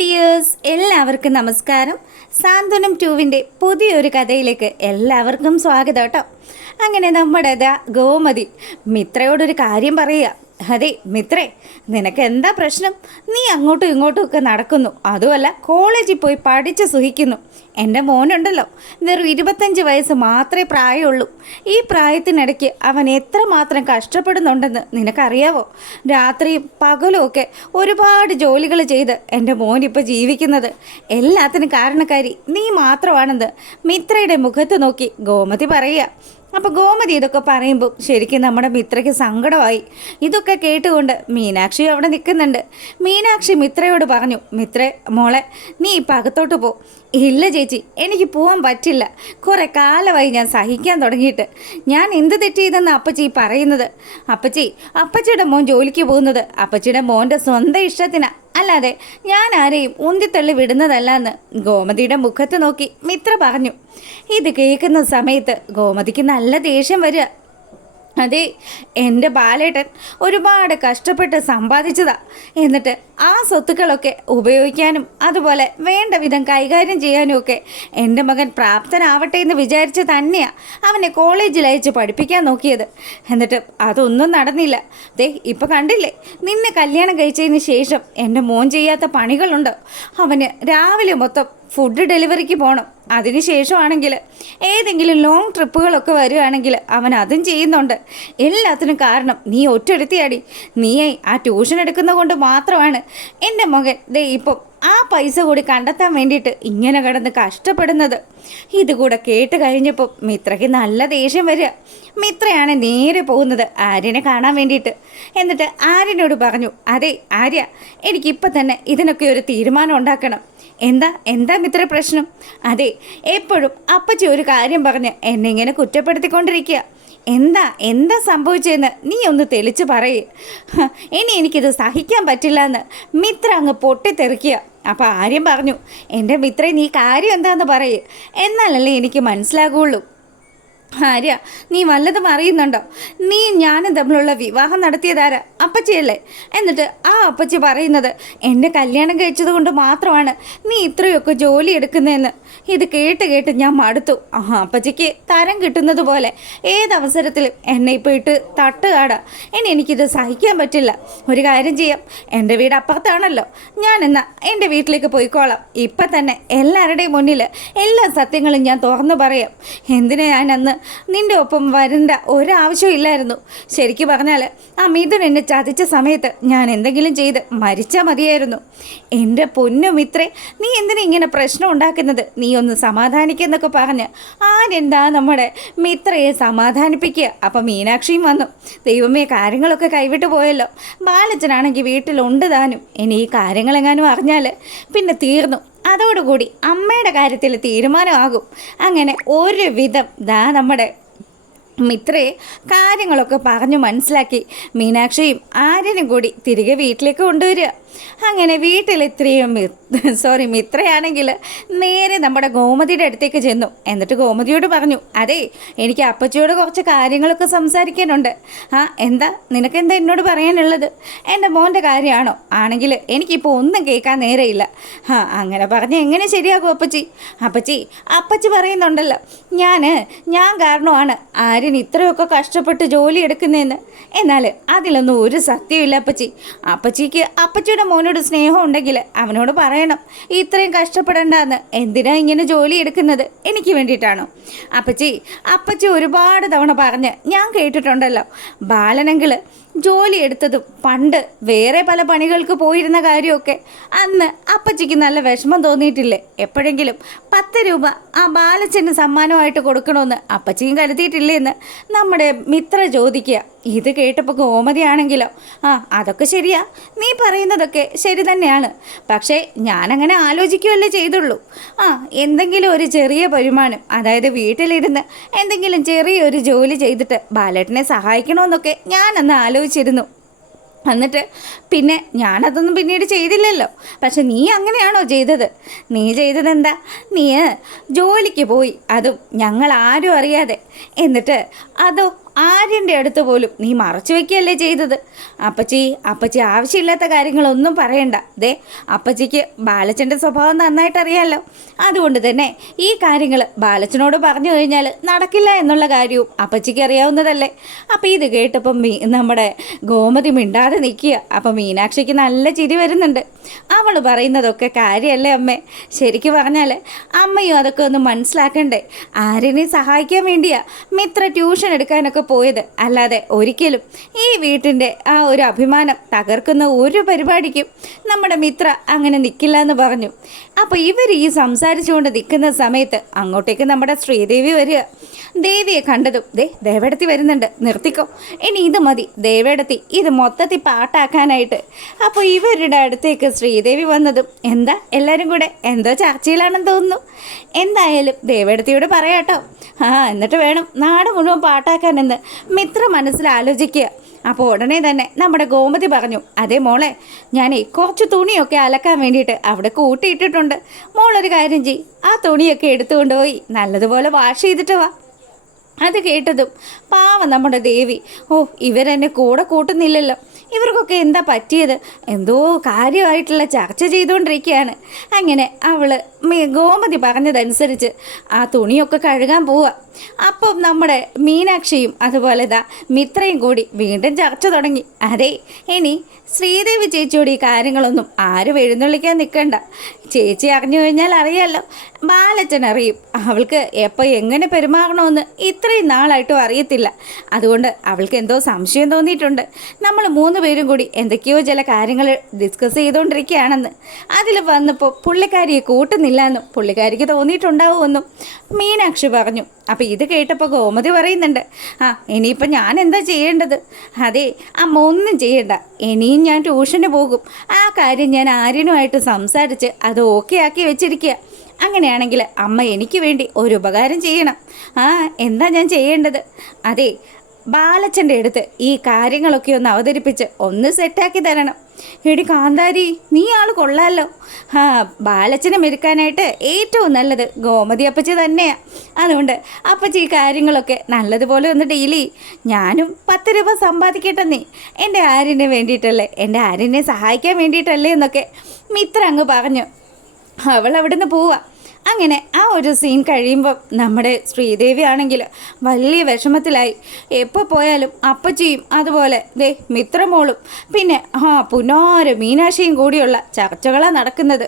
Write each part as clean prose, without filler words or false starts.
Dears, എല്ലാവർക്കും നമസ്കാരം. സാന്ത്വനം 2വിൻ്റെ പുതിയൊരു കഥയിലേക്ക് എല്ലാവർക്കും സ്വാഗതം കേട്ടോ. അങ്ങനെ നമ്മുടെ ഗോമതി മിത്രയോടൊരു കാര്യം പറയുക. അതെ മിത്രേ, നിനക്ക് എന്താ പ്രശ്നം? നീ അങ്ങോട്ടും ഇങ്ങോട്ടും ഒക്കെ നടക്കുന്നു, അതുമല്ല കോളേജിൽ പോയി പഠിച്ച് സുഖിക്കുന്നു. എൻ്റെ മോനുണ്ടല്ലോ, വെറും 25 വയസ്സ് മാത്രമേ പ്രായമുള്ളൂ. ഈ പ്രായത്തിനിടയ്ക്ക് അവൻ എത്രമാത്രം കഷ്ടപ്പെടുന്നുണ്ടെന്ന് നിനക്കറിയാവോ? രാത്രിയും പകലും ഒക്കെ ഒരുപാട് ജോലികൾ ചെയ്ത് എൻ്റെ മോനിപ്പോൾ ജീവിക്കുന്നത്. എല്ലാത്തിനും കാരണക്കാരി നീ മാത്രമാണെന്ന് മിത്രയുടെ മുഖത്ത് നോക്കി ഗോമതി പറയുക. അപ്പോൾ ഗോമതി ഇതൊക്കെ പറയുമ്പോൾ ശരിക്കും നമ്മുടെ മിത്രയ്ക്ക് സങ്കടമായി. ഇതൊക്കെ കേട്ടുകൊണ്ട് മീനാക്ഷി അവിടെ നിൽക്കുന്നുണ്ട്. മീനാക്ഷി മിത്രയോട് പറഞ്ഞു, മിത്രേ മോളെ, നീ ഇപ്പം അകത്തോട്ട് പോ. ഇല്ല ചേച്ചി, എനിക്ക് പോകാൻ പറ്റില്ല. കുറേ കാലമായി ഞാൻ സഹിക്കാൻ തുടങ്ങിയിട്ട്. ഞാൻ എന്ത് തെറ്റ് ചെയ്തെന്ന് അപ്പച്ചി പറയുന്നത്? അപ്പച്ചിയുടെ മോൻ ജോലിക്ക് പോകുന്നത് അപ്പച്ചിയുടെ മോൻ്റെ സ്വന്തം ഇഷ്ടത്തിനാണ്, അല്ലാതെ ഞാൻ ആരെയും ഉന്തിത്തള്ളി വിടുന്നതല്ലെന്ന് ഗോമതിയുടെ മുഖത്ത് നോക്കി മിത്ര പറഞ്ഞു. ഇത് കേൾക്കുന്ന സമയത്ത് ഗോമതിക്ക് നല്ല ദേഷ്യം വരിക. അതെ, എൻ്റെ ബാലേട്ടൻ ഒരുപാട് കഷ്ടപ്പെട്ട് സമ്പാദിച്ചതാ. എന്നിട്ട് ആ സ്വത്തുക്കളൊക്കെ ഉപയോഗിക്കാനും അതുപോലെ വേണ്ട വിധം കൈകാര്യം ചെയ്യാനും ഒക്കെ എൻ്റെ മകൻ പ്രാപ്തനാവട്ടെ എന്ന് വിചാരിച്ച് തന്നെയാണ് അവനെ കോളേജിൽ അയച്ച് പഠിപ്പിക്കാൻ നോക്കിയത്. എന്നിട്ട് അതൊന്നും നടന്നില്ല. ദേ ഇപ്പം കണ്ടില്ലേ, നിന്നെ കല്യാണം കഴിച്ചതിന് ശേഷം എൻ്റെ മോൻ ചെയ്യാത്ത പണികളുണ്ട്. അവന് രാവിലെ മൊത്തം ഫുഡ് ഡെലിവറിക്ക് പോകണം. അതിനുശേഷമാണെങ്കിൽ ഏതെങ്കിലും ലോങ് ട്രിപ്പുകളൊക്കെ വരികയാണെങ്കിൽ അവൻ അതും ചെയ്യുന്നുണ്ട്. എല്ലാത്തിനും കാരണം നീ ഒറ്റൊരുത്തിയാടി. നീയെ ആ ട്യൂഷൻ എടുക്കുന്നത് കൊണ്ട് മാത്രമാണ് എൻ്റെ മകൻ ദേ ഇപ്പം ആ പൈസ കൂടി കണ്ടെത്താൻ വേണ്ടിയിട്ട് ഇങ്ങനെ കിടന്ന് കഷ്ടപ്പെടുന്നത്. ഇതുകൂടെ കേട്ട് കഴിഞ്ഞപ്പോൾ മിത്രയ്ക്ക് നല്ല ദേഷ്യം വരിക. മിത്രയാണ് നേരെ പോകുന്നത് ആര്യനെ കാണാൻ വേണ്ടിയിട്ട്. എന്നിട്ട് ആര്യനോട് പറഞ്ഞു, അതെ ആര്യ, എനിക്കിപ്പം തന്നെ ഇതിനൊക്കെ ഒരു തീരുമാനം ഉണ്ടാക്കണം. എന്താ മിത്ര പ്രശ്നം? അതെ, എപ്പോഴും അപ്പച്ചി ഒരു കാര്യം പറഞ്ഞ് എന്നെ ഇങ്ങനെ കുറ്റപ്പെടുത്തിക്കൊണ്ടിരിക്കുക. എന്താ സംഭവിച്ചതെന്ന് നീ ഒന്ന് തെളിച്ച് പറയേ. ഇനി എനിക്കിത് സഹിക്കാൻ പറ്റില്ല എന്ന് മിത്ര അങ്ങ് പൊട്ടിത്തെറിക്കുക. അപ്പോൾ ആര്യം പറഞ്ഞു, എൻ്റെ മിത്രേ, നീ കാര്യം എന്താണെന്ന് പറയേ, എന്നാലല്ലേ എനിക്ക് മനസ്സിലാകുള്ളൂ. ആര്യ, നീ വല്ലതും അറിയുന്നുണ്ടോ? നീ ഞാനും തമ്മിലുള്ള വിവാഹം നടത്തിയതാരാ? അപ്പച്ചിയല്ലേ? എന്നിട്ട് ആ അപ്പച്ചി പറയുന്നത് എൻ്റെ കല്യാണം കഴിച്ചത് കൊണ്ട് മാത്രമാണ് നീ ഇത്രയൊക്കെ ജോലി എടുക്കുന്നതെന്ന്. ഇത് കേട്ട് ഞാൻ മടുത്തു. അപ്പച്ചിക്ക് തരം കിട്ടുന്നത് പോലെ ഏതവസരത്തിലും എന്നെ ഇപ്പോൾ ഇട്ട് തട്ടുകാടാ. ഇനി എനിക്കിത് സഹിക്കാൻ പറ്റില്ല. ഒരു കാര്യം ചെയ്യാം, എൻ്റെ വീട് അപ്പുറത്താണല്ലോ, ഞാൻ എന്നാൽ എൻ്റെ വീട്ടിലേക്ക് പോയിക്കോളാം. ഇപ്പം തന്നെ എല്ലാവരുടെയും മുന്നിൽ എല്ലാ സത്യങ്ങളും ഞാൻ തുറന്നു പറയാം. എന്തിനാ ഞാൻ അന്ന് നിൻ്റെ ഒപ്പം വരേണ്ട ഒരാവശ്യമില്ലായിരുന്നു. ശരിക്കും പറഞ്ഞാൽ ആ മിഥുൻ എന്നെ ചതിച്ച സമയത്ത് ഞാൻ എന്തെങ്കിലും ചെയ്ത് മരിച്ചാൽ മതിയായിരുന്നു. എൻ്റെ പൊന്നു മിത്രേ, നീ എന്തിനാ ഇങ്ങനെ പ്രശ്നം ഉണ്ടാക്കുന്നത്? നീ ഒന്ന് സമാധാനിക്കുന്നൊക്കെ പറഞ്ഞ് ആരെന്താ നമ്മുടെ മിത്രയെ സമാധാനിപ്പിക്കുക. അപ്പം മീനാക്ഷിയും വന്നു. ദൈവമേ, കാര്യങ്ങളൊക്കെ കൈവിട്ട് പോയല്ലോ. ബാലച്ചനാണെങ്കിൽ വീട്ടിലുണ്ട് താനും. ഇനി ഈ കാര്യങ്ങളെങ്ങാനും അറിഞ്ഞാൽ പിന്നെ തീർന്നു. അതോടുകൂടി അമ്മയുടെ കാര്യത്തിൽ തീരുമാനമാകും. അങ്ങനെ ഒരു വിധം നമ്മുടെ മിത്രയെ കാര്യങ്ങളൊക്കെ പറഞ്ഞു മനസ്സിലാക്കി മീനാക്ഷിയും ആര്യനും കൂടി തിരികെ വീട്ടിലേക്ക് കൊണ്ടുവരിക. അങ്ങനെ വീട്ടിലെത്രയും മിത്രയാണെങ്കിൽ നേരെ നമ്മുടെ ഗോമതിയുടെ അടുത്തേക്ക് ചെന്നു. എന്നിട്ട് ഗോമതിയോട് പറഞ്ഞു, അതെ, എനിക്ക് അപ്പച്ചിയോട് കുറച്ച് കാര്യങ്ങളൊക്കെ സംസാരിക്കാനുണ്ട്. എന്താ നിനക്കെന്താ എന്നോട് പറയാനുള്ളത്? എൻ്റെ മോൻ്റെ കാര്യമാണോ? ആണെങ്കിൽ എനിക്കിപ്പോൾ ഒന്നും കേൾക്കാൻ നേരെയില്ല. അങ്ങനെ പറഞ്ഞ് എങ്ങനെ ശരിയാകും അപ്പച്ചി പറയുന്നുണ്ടല്ലോ, ഞാൻ കാരണമാണ് ആര്യൻ ഇത്രയൊക്കെ കഷ്ടപ്പെട്ട് ജോലി എടുക്കുന്നതെന്ന്. എന്നാൽ അതിലൊന്നും ഒരു സത്യമില്ല അപ്പച്ചിക്ക് അപ്പച്ചിയുടെ മോനോട് സ്നേഹം ഉണ്ടെങ്കിൽ അവനോട് പറയണം, ഇത്രയും കഷ്ടപ്പെടണ്ടെന്ന്. എന്തിനാ ഇങ്ങനെ ജോലി എടുക്കുന്നത്? എനിക്ക് വേണ്ടിയിട്ടാണോ? അപ്പച്ചി ഒരുപാട് തവണ പറഞ്ഞ് ഞാൻ കേട്ടിട്ടുണ്ടല്ലോ. ബാലനെങ്കിൽ ജോലി എടുത്തതും പണ്ട് വേറെ പല പണികൾക്ക് പോയിരുന്ന കാര്യമൊക്കെ അന്ന് അപ്പച്ചിക്ക് നല്ല വിഷമം തോന്നിയിട്ടില്ലേ? എപ്പോഴെങ്കിലും 10 രൂപ ആ ബാലച്ചന് സമ്മാനമായിട്ട് കൊടുക്കണമെന്ന് അപ്പച്ചിയും കരുതിയിട്ടില്ലേ എന്ന് നമ്മുടെ മിത്ര ചോദിക്കുക. ഇത് കേട്ടപ്പോൾ ഗോമതിയാണെങ്കിലോ, അതൊക്കെ ശരിയാ, നീ പറയുന്നതൊക്കെ ശരി തന്നെയാണ്. പക്ഷേ ഞാനങ്ങനെ ആലോചിക്കുകയല്ലേ ചെയ്തുള്ളൂ. എന്തെങ്കിലും ഒരു ചെറിയ വരുമാനം, അതായത് വീട്ടിലിരുന്ന് എന്തെങ്കിലും ചെറിയൊരു ജോലി ചെയ്തിട്ട് ബാലേട്ടനെ സഹായിക്കണമെന്നൊക്കെ ഞാനന്ന് ആലോചിച്ചിരുന്നു. എന്നിട്ട് പിന്നെ ഞാനതൊന്നും പിന്നീട് ചെയ്തില്ലല്ലോ. പക്ഷെ നീ അങ്ങനെയാണോ ചെയ്തത്? നീ ചെയ്തതെന്താ? നീ ജോലിക്ക് പോയി, അതും ഞങ്ങൾ ആരും അറിയാതെ. എന്നിട്ട് അതോ ആര്യൻ്റെ അടുത്ത് പോലും നീ മറച്ചു വയ്ക്കുകയല്ലേ ചെയ്തത്. അപ്പച്ചി ആവശ്യമില്ലാത്ത കാര്യങ്ങളൊന്നും പറയണ്ട. ദേ, അപ്പച്ചിക്ക് ബാലച്ചൻ്റെ സ്വഭാവം നന്നായിട്ട് അറിയാമല്ലോ. അതുകൊണ്ട് തന്നെ ഈ കാര്യങ്ങൾ ബാലച്ചനോട് പറഞ്ഞു കഴിഞ്ഞാൽ നടക്കില്ല എന്നുള്ള കാര്യവും അപ്പച്ചിക്ക് അറിയാവുന്നതല്ലേ. അപ്പം ഇത് കേട്ടപ്പം നമ്മുടെ ഗോമതി മിണ്ടാതെ നിൽക്കുക. അപ്പം മീനാക്ഷിക്ക് നല്ല ചിരി വരുന്നുണ്ട്. അവൾ പറയുന്നതൊക്കെ കാര്യമല്ലേ അമ്മേ? ശരിക്കും പറഞ്ഞാൽ അമ്മയും അതൊക്കെ ഒന്ന് മനസ്സിലാക്കണ്ടേ. ആര്യനെ സഹായിക്കാൻ വേണ്ടിയാ മിത്ര ട്യൂഷൻ എടുക്കാനൊക്കെ പോയത്, അല്ലാതെ ഒരിക്കലും ഈ വീട്ടിൻ്റെ ആ ഒരു അഭിമാനം തകർക്കുന്ന ഒരു പരിപാടിക്കും നമ്മുടെ മിത്ര അങ്ങനെ നിൽക്കില്ല എന്ന് പറഞ്ഞു. അപ്പോൾ ഇവർ ഈ സംസാരിച്ചുകൊണ്ട് നിൽക്കുന്ന സമയത്ത് അങ്ങോട്ടേക്ക് നമ്മുടെ ശ്രീദേവി വരിക. ദേവിയെ കണ്ടതും ദേവേടത്തി വരുന്നുണ്ട്, നിർത്തിക്കോ, ഇനി ഇത് മതി ദേവേടത്തി, ഇത് മൊത്തത്തിൽ പാട്ടാക്കാനായിട്ട്. അപ്പോൾ ഇവരുടെ അടുത്തേക്ക് ശ്രീദേവി വന്നതും എന്താ എല്ലാവരും കൂടെ എന്തോ ചർച്ചയിലാണെന്ന് തോന്നുന്നു. എന്തായാലും ദേവേടത്തിയോട് പറയാട്ടോ, എന്നിട്ട് വേണം നാട് മുഴുവൻ പാട്ടാക്കാനെന്ന് മിത്ര മനസ്സിൽ ആലോചിക്കുക. അപ്പോൾ ഉടനെ തന്നെ നമ്മുടെ ഗോമതി പറഞ്ഞു, അതേ മോളെ, ഞാനേ കുറച്ച് തുണിയൊക്കെ അലക്കാൻ വേണ്ടിയിട്ട് അവിടെ കൂട്ടിയിട്ടിട്ടുണ്ട്. മോളൊരു കാര്യം ചെയ്യ്, ആ തുണിയൊക്കെ എടുത്തുകൊണ്ടുപോയി നല്ലതുപോലെ വാഷ് ചെയ്തിട്ട് വാ. അത് കേട്ടതും പാവം നമ്മുടെ ദേവി, ഇവരെന്നെ കൂടെ കൂട്ടുന്നില്ലല്ലോ, ഇവർക്കൊക്കെ എന്താ പറ്റിയത്, എന്തോ കാര്യമായിട്ടുള്ള ചർച്ച ചെയ്തുകൊണ്ടിരിക്കുകയാണ്. അങ്ങനെ അവൾ ഗോമതി പറഞ്ഞതനുസരിച്ച് ആ തുണിയൊക്കെ കഴുകാൻ പോവുക. അപ്പം നമ്മുടെ മീനാക്ഷിയും അതുപോലെ മിത്രയും കൂടി വീണ്ടും ചർച്ച തുടങ്ങി. അതെ, ഇനി ശ്രീദേവി ചേച്ചിയോട് ഈ കാര്യങ്ങളൊന്നും ആരും എഴുന്നള്ളിക്കാൻ നിൽക്കണ്ട. ചേച്ചി അറിഞ്ഞു കഴിഞ്ഞാൽ അറിയാമല്ലോ, ബാലച്ചൻ അറിയും. അവൾക്ക് എപ്പോൾ എങ്ങനെ പെരുമാറണമെന്ന് ഇത്രയും നാളായിട്ടും അറിയത്തില്ല. അതുകൊണ്ട് അവൾക്ക് എന്തോ സംശയം തോന്നിയിട്ടുണ്ട്. നമ്മൾ 3 പേരും കൂടി എന്തൊക്കെയോ ചില കാര്യങ്ങൾ ഡിസ്കസ് ചെയ്തുകൊണ്ടിരിക്കുകയാണെന്ന്. അതിൽ വന്നപ്പോൾ പുള്ളിക്കാരിയെ കൂട്ടുന്നില്ലെന്നും പുള്ളിക്കാരിക്ക് തോന്നിയിട്ടുണ്ടാവുമെന്നും മീനാക്ഷി പറഞ്ഞു. അപ്പോൾ ഇത് കേട്ടപ്പോൾ ഗോമതി പറയുന്നുണ്ട്, ഇനിയിപ്പോൾ ഞാൻ എന്താ ചെയ്യേണ്ടത്? അതെ അമ്മ, ഒന്നും ചെയ്യണ്ട. ഇനിയും ഞാൻ ട്യൂഷന് പോകും. ആ കാര്യം ഞാൻ ആര്യനുമായിട്ട് സംസാരിച്ച് അത് ഓക്കെ ആക്കി വെച്ചിരിക്കുക. അങ്ങനെയാണെങ്കിൽ അമ്മ എനിക്ക് വേണ്ടി ഒരു ഉപകാരം ചെയ്യണം. എന്താ ഞാൻ ചെയ്യേണ്ടത്? അതെ, ബാലച്ചൻ്റെ അടുത്ത് ഈ കാര്യങ്ങളൊക്കെ ഒന്ന് അവതരിപ്പിച്ച് ഒന്ന് സെറ്റാക്കി തരണം. എടി കാന്താരി, നീ ആൾ കൊള്ളാമല്ലോ. ബാലച്ചനെ മെരുക്കാനായിട്ട് ഏറ്റവും നല്ലത് ഗോമതി അപ്പച്ചി തന്നെയാണ്. അതുകൊണ്ട് അപ്പച്ചി ഈ കാര്യങ്ങളൊക്കെ നല്ലതുപോലെ ഒന്ന് ഡീൽ ചെയ്യും. ഞാനും 10 രൂപ സമ്പാദിക്കട്ടെന്നേ, എൻ്റെ ആര്യനെ വേണ്ടിയിട്ടല്ലേ, എൻ്റെ ആര്യനെ സഹായിക്കാൻ വേണ്ടിയിട്ടല്ലേ എന്നൊക്കെ മിത്ര അങ്ങ് പറഞ്ഞു. അവൾ അവിടെ നിന്ന് പോവുക. അങ്ങനെ ആ ഒരു സീൻ കഴിയുമ്പം നമ്മുടെ ശ്രീദേവി ആണെങ്കിൽ വലിയ വിഷമത്തിലായി. എപ്പോൾ പോയാലും അപ്പച്ചിയും അതുപോലെ മിത്രമോളും പിന്നെ പുനാര മീനാക്ഷിയും കൂടിയുള്ള ചർച്ചകളാണ് നടക്കുന്നത്.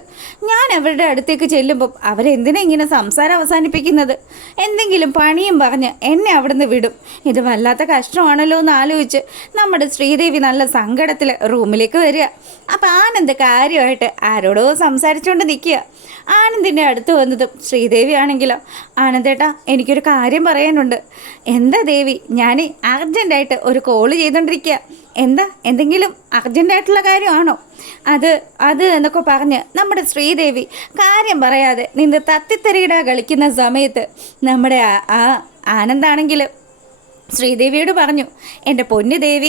ഞാൻ അവരുടെ അടുത്തേക്ക് ചെല്ലുമ്പം അവരെന്തിനാ ഇങ്ങനെ സംസാരം അവസാനിപ്പിക്കുന്നത്? എന്തെങ്കിലും പണിയും പറഞ്ഞ് എന്നെ അവിടുന്ന് വിടും. ഇത് വല്ലാത്ത കഷ്ടമാണല്ലോ എന്ന് ആലോചിച്ച് നമ്മുടെ ശ്രീദേവി നല്ല സങ്കടത്തിൽ റൂമിലേക്ക് വരിക. അപ്പം ആനന്ദ് കാര്യമായിട്ട് ആരോടോ സംസാരിച്ചുകൊണ്ട് നിൽക്കുക. ആനന്ദിൻ്റെ അടുത്ത് വന്നതും ശ്രീദേവി ആണെങ്കിലോ, ആനന്ദേട്ടാ, എനിക്കൊരു കാര്യം പറയാനുണ്ട്. എന്താ ദേവി? ഞാൻ അർജൻറ്റായിട്ട് ഒരു കോള് ചെയ്തുകൊണ്ടിരിക്കുക. എന്താ, എന്തെങ്കിലും അർജൻറ്റായിട്ടുള്ള കാര്യമാണോ? അത് എന്നൊക്കെ പറഞ്ഞ് നമ്മുടെ ശ്രീദേവി കാര്യം പറയാതെ നിന്ന് തത്തിത്തരികിട കളിക്കുന്ന സമയത്ത് നമ്മുടെ ആനന്ദാണെങ്കിൽ ശ്രീദേവിയോട് പറഞ്ഞു, എൻ്റെ പൊന്നു ദേവി,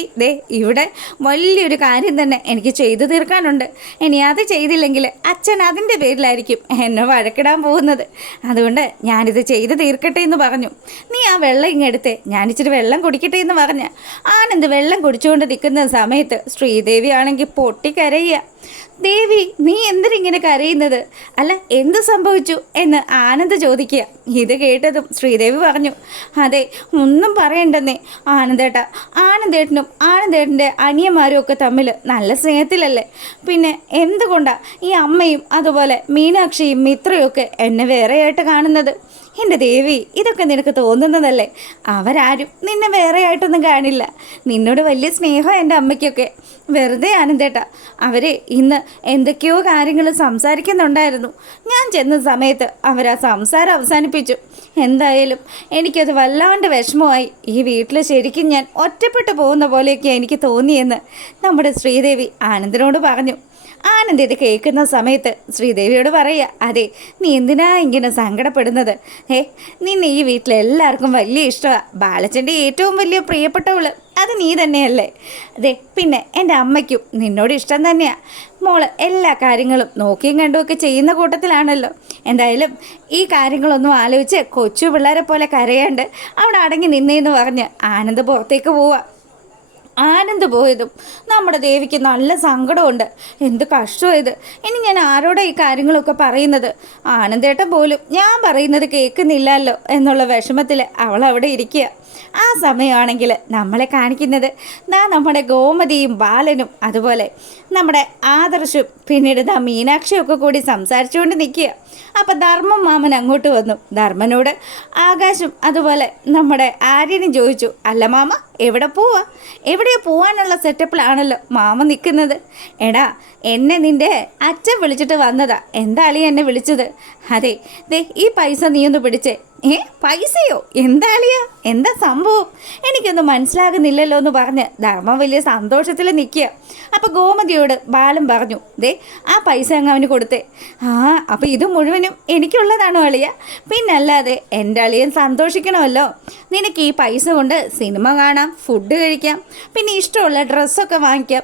ഇവിടെ വലിയൊരു കാര്യം തന്നെ എനിക്ക് ചെയ്തു തീർക്കാനുണ്ട്. ഇനി അത് ചെയ്തില്ലെങ്കിൽ അച്ഛൻ അതിൻ്റെ പേരിലായിരിക്കും എന്നെ വഴക്കിടാൻ പോകുന്നത്. അതുകൊണ്ട് ഞാനിത് ചെയ്ത് തീർക്കട്ടെ എന്ന് പറഞ്ഞു. നീ ആ വെള്ളം ഇങ്ങെടുത്തേ, ഞാനിച്ചിരി വെള്ളം കുടിക്കട്ടെ എന്ന് പറഞ്ഞ് ആനന്ദ് വെള്ളം കുടിച്ചുകൊണ്ട് നിൽക്കുന്ന സമയത്ത് ശ്രീദേവി ആണെങ്കിൽ പൊട്ടിക്കരയുക. ദേവി, നീ എന്തിനിങ്ങനെ കരയുന്നത്? അല്ല, എന്ത് സംഭവിച്ചു എന്ന് ആനന്ദ് ചോദിക്കുക. ഇത് കേട്ടതും ശ്രീദേവി പറഞ്ഞു, അതെ, ഒന്നും പറയണ്ടെന്നേ ആനന്ദേട്ടനും ആനന്ദേട്ടൻ്റെ അനിയന്മാരും ഒക്കെ തമ്മിൽ നല്ല സ്നേഹത്തിലല്ലേ. പിന്നെ എന്തുകൊണ്ടാണ് ഈ അമ്മയും അതുപോലെ മീനാക്ഷിയും മിത്രയൊക്കെ എന്നെ വേറെയായിട്ട് കാണുന്നത്? എൻ്റെ ദേവി, ഇതൊക്കെ നിനക്ക് തോന്നുന്നതല്ലേ. അവരാരും നിന്നെ വേറെ ആയിട്ടൊന്നും കാണില്ല. നിന്നോട് വലിയ സ്നേഹം എൻ്റെ അമ്മയ്ക്കൊക്കെ. വെറുതെ ആനന്ദേട്ടാ, അവർ ഇന്ന് എന്തൊക്കെയോ കാര്യങ്ങൾ സംസാരിക്കുന്നുണ്ടായിരുന്നു. ഞാൻ ചെന്ന സമയത്ത് അവരാ സംസാരം അവസാനിപ്പിച്ചു. എന്തായാലും എനിക്കത് വല്ലാണ്ട് വിഷമമായി. ഈ വീട്ടിൽ ശരിക്കും ഞാൻ ഒറ്റപ്പെട്ടു പോകുന്ന പോലെയൊക്കെ എനിക്ക് തോന്നിയെന്ന് നമ്മുടെ ശ്രീദേവി ആനന്ദിനോട് പറഞ്ഞു. ആനന്ദ് ഇത് കേൾക്കുന്ന സമയത്ത് ശ്രീദേവിയോട് പറയുക, അതെ, നീ എന്തിനാ ഇങ്ങനെ സങ്കടപ്പെടുന്നത്? നിന്നെ ഈ വീട്ടിലെല്ലാവർക്കും വലിയ ഇഷ്ടമാണ്. ബാലച്ചൻ്റെ ഏറ്റവും വലിയ പ്രിയപ്പെട്ടവള് അത് നീ തന്നെയല്ലേ? പിന്നെ എൻ്റെ അമ്മയ്ക്കും നിന്നോട് ഇഷ്ടം തന്നെയാണ്. മോള് എല്ലാ കാര്യങ്ങളും നോക്കിയും കണ്ടുമൊക്കെ ചെയ്യുന്ന കൂട്ടത്തിലാണല്ലോ. എന്തായാലും ഈ കാര്യങ്ങളൊന്നും ആലോചിച്ച് കൊച്ചു പിള്ളേരെ പോലെ കരയാണ്ട് അവിടെ അടങ്ങി നിന്നേന്ന് പറഞ്ഞ് ആനന്ദ് പുറത്തേക്ക് പോവാ. ആനന്ദ് പോയതും നമ്മുടെ ദേവിക്ക് നല്ല സങ്കടമുണ്ട്. എന്ത് കഷ്ടമായത്. ഇനി ഞാൻ ആരോടെ ഈ കാര്യങ്ങളൊക്കെ പറയുന്നത്? ആനന്ദേട്ടൻ പോലും ഞാൻ പറയുന്നത് കേൾക്കുന്നില്ലല്ലോ എന്നുള്ള വിഷമത്തിൽ അവൾ അവിടെ ഇരിക്കുക. ആ സമയമാണെങ്കിൽ നമ്മളെ കാണിക്കുന്നത് നമ്മുടെ ഗോമതിയും ബാലനും അതുപോലെ നമ്മുടെ ആദർശും പിന്നീട് മീനാക്ഷിയും ഒക്കെ കൂടി സംസാരിച്ചുകൊണ്ട് നിൽക്കുക. അപ്പം ധർമ്മം മാമൻ അങ്ങോട്ട് വന്നു. ധർമ്മനോട് ആകാശും അതുപോലെ നമ്മുടെ ആര്യനും ചോദിച്ചു, അല്ല മാമ എവിടെ പോവാ? എവിടെയോ പോവാനുള്ള സെറ്റപ്പിലാണല്ലോ മാമ നിൽക്കുന്നത്. എടാ, എന്നെ നിൻ്റെ അച്ഛൻ വിളിച്ചിട്ട് വന്നതാ. എന്താ അളി എന്നെ വിളിച്ചത്? അതെ, ദേ ഈ പൈസ നീയൊന്ന് പിടിച്ചേ. പൈസയോ? എന്താ അളിയാ, എന്താ സംഭവം? എനിക്കൊന്നും മനസ്സിലാകുന്നില്ലല്ലോ എന്ന് പറഞ്ഞ് ധർമ്മം വലിയ സന്തോഷത്തിൽ നിൽക്കുക. അപ്പോൾ ഗോമതിയോട് ബാലൻ പറഞ്ഞു, ദേ ആ പൈസ അങ്ങ് അവന് കൊടുത്തേ. അപ്പോൾ ഇത് മുഴുവനും എനിക്കുള്ളതാണോ അളിയ? പിന്നല്ലാതെ എൻ്റെ അളിയൻ സന്തോഷിക്കണമല്ലോ. നിനക്ക് ഈ പൈസ കൊണ്ട് സിനിമ കാണാം, ഫുഡ് കഴിക്കാം, പിന്നെ ഇഷ്ടമുള്ള ഡ്രസ്സൊക്കെ വാങ്ങിക്കാം.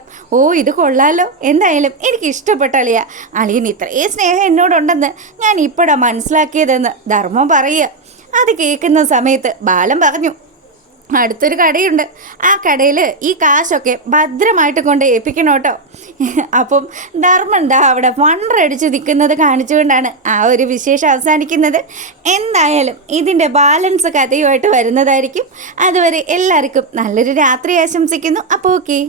ഇത് കൊള്ളാലോ. എന്തായാലും എനിക്ക് ഇഷ്ടപ്പെട്ട അളിയ. അളിയൻ ഇത്രയും സ്നേഹം എന്നോടുണ്ടെന്ന് ഞാൻ ഇപ്പോഴാണ് മനസ്സിലാക്കിയതെന്ന് ധർമ്മം പറയുക. അത് കേൾക്കുന്ന സമയത്ത് ബാലൻ പറഞ്ഞു, അടുത്തൊരു കടയുണ്ട്, ആ കടയിൽ ഈ കാശൊക്കെ ഭദ്രമായിട്ട് കൊണ്ട് ഏൽപ്പിക്കണം കേട്ടോ. അപ്പം ധർമ്മൻ അവിടെ വണ്ടറടിച്ച് നിൽക്കുന്നത് കാണിച്ചുകൊണ്ടാണ് ആ ഒരു വിശേഷം അവസാനിക്കുന്നത്. എന്തായാലും ഇതിൻ്റെ ബാലൻസ് കഥയുമായിട്ട് വരുന്നതായിരിക്കും. അതുവരെ എല്ലാവർക്കും നല്ലൊരു രാത്രി ആശംസിക്കുന്നു. അപ്പോൾ ഓക്കെ.